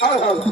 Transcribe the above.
ಹೌದು ಹೌದು